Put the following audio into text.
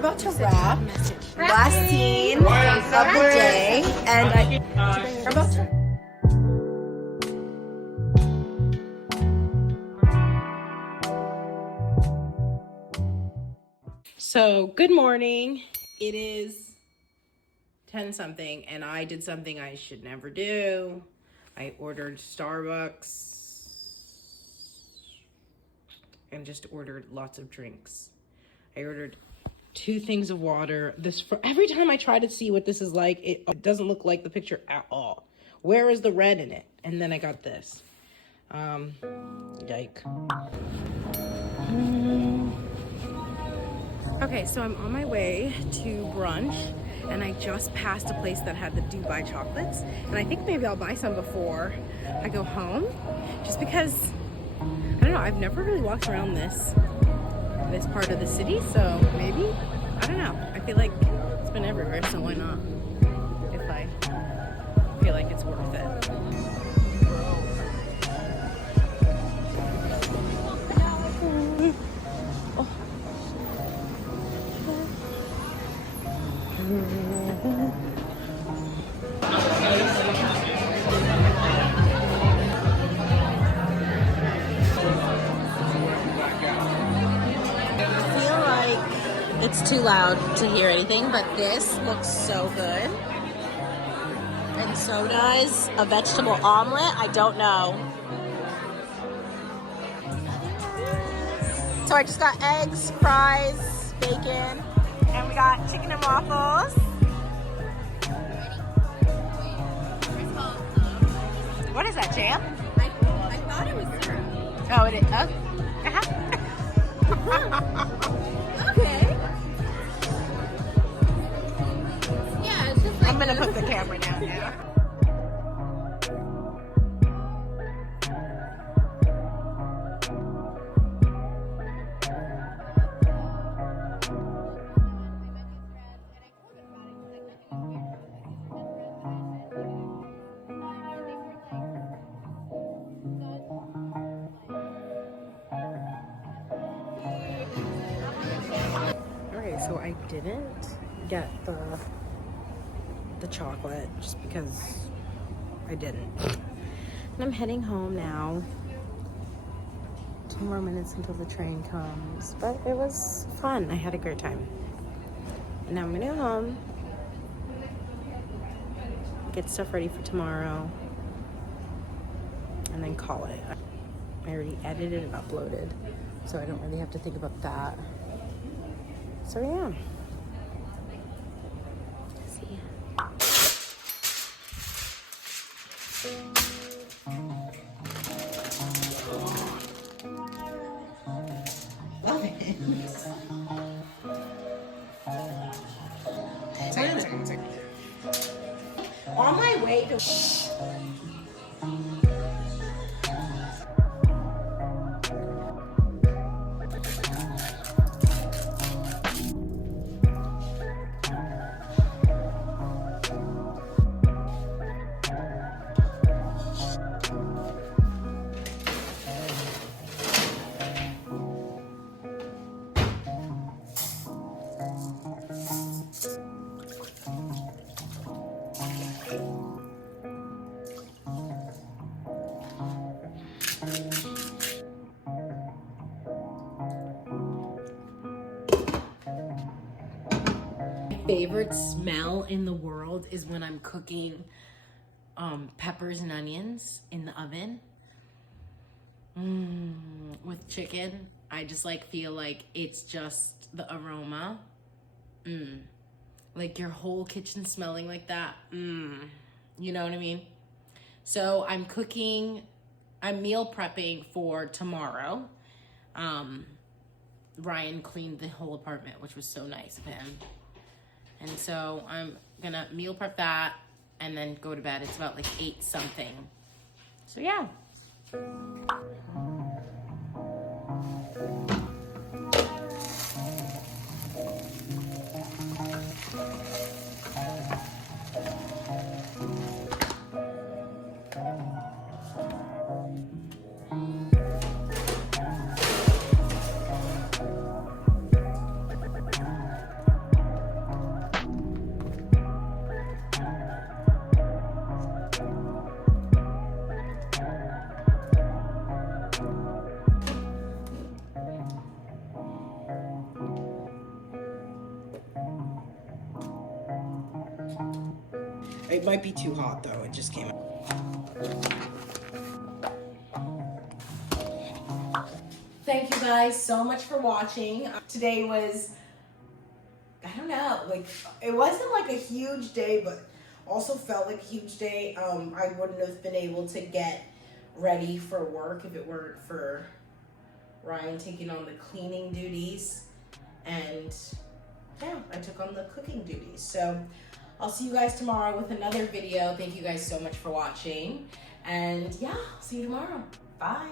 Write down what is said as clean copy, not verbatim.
about to wrap. Last scene of the day, and we're about to. So, good morning. It is 10 something, and I did something I should never do. I ordered Starbucks and just ordered lots of drinks. I ordered 2 things of water. Every time I try to see what this is like, it doesn't look like the picture at all. Where is the red in it? And then I got this. Yike. Okay, so I'm on my way to brunch, and I just passed a place that had the Dubai chocolates, and I think maybe I'll buy some before I go home, just because, I don't know, I've never really walked around this part of the city, so maybe, I don't know, I feel like it's been everywhere, so why not, if I feel like it's worth it. It's too loud to hear anything, but this looks so good. And so does a vegetable omelet. I don't know. So I just got eggs, fries, bacon, and we got chicken and waffles. What is that, jam? I thought it was syrup. Oh, it is. Okay. Yeah, it's just like I'm gonna put the camera down now. Okay, so I didn't get the chocolate just because I didn't. And I'm heading home now. 2 more minutes until the train comes, but it was fun. I had a great time. And now I'm gonna go home, get stuff ready for tomorrow, and then call it. I already edited and uploaded, so I don't really have to think about that. So yeah. See ya. Love it. On my way to favorite smell in the world is when I'm cooking peppers and onions in the oven with chicken. I just like feel like it's just the aroma, like your whole kitchen smelling like that. You know what I mean? So I'm meal prepping for tomorrow. Ryan cleaned the whole apartment, which was so nice of him. And so I'm gonna meal prep that and then go to bed. It's about like 8 something. So yeah. It might be too hot though, it just came out. Thank you guys so much for watching. Today was, I don't know, like, it wasn't like a huge day, but also felt like a huge day. I wouldn't have been able to get ready for work if it weren't for Ryan taking on the cleaning duties, and yeah, I took on the cooking duties. So I'll see you guys tomorrow with another video. Thank you guys so much for watching, and yeah, I'll see you tomorrow. Bye.